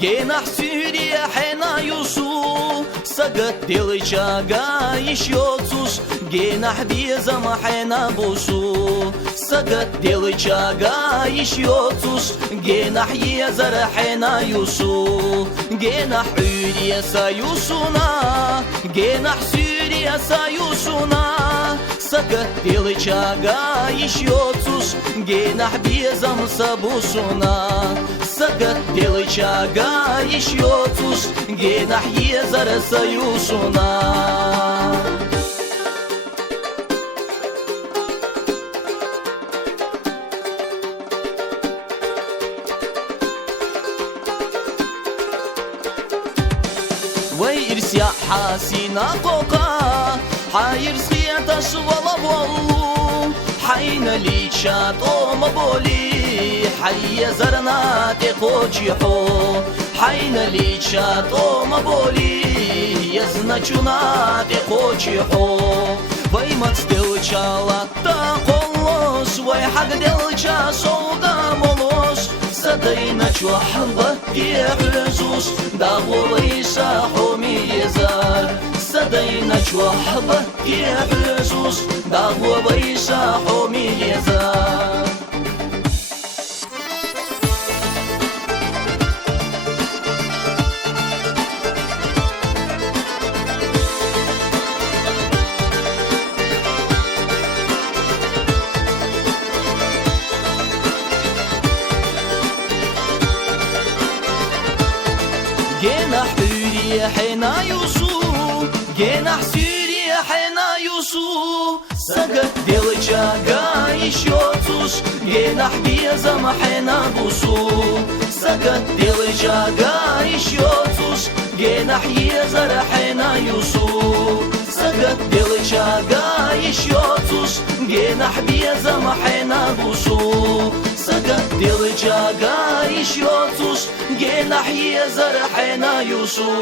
Генах Сюрия хена юсу Сагат делычага еще цус Генах безама хена бусу Сагат делычага еще цус Генах езара хена юсу Генах Сюрия саюсуна Генах Сюрия саюсуна Сагат делычага еще цус Генах безам сабусуна Сагат делычага еще цус Генах езара саюсуна ويرسيا حاسينا قوقا حيرسيا تشوال بولو حين ليشات أم بولي حي زرنا تقوجيحو حين ليشات أم بولي يزنچونا تقوجيحو وي مات دلچالا تقولوس وي حق دلچا صودا مولوس صدينا چوحبة يحزوس داغولي ساحومي يزار صدينا چوحبة يحزوس داغولي ساحومي يزار جناح سوريا حنا يوسو جناح سوريا حنا يوسو سقط دلچاغا يشوتوس جناح بيزم حنا بوسو سقط دلچاغا يشوتوس جناح يزر حنا يوسو سقط دلچاغا يشوتوس جناح بيزم حنا بوسو سقط دلچاغا يشوتوس جناح يزر حنا يوسو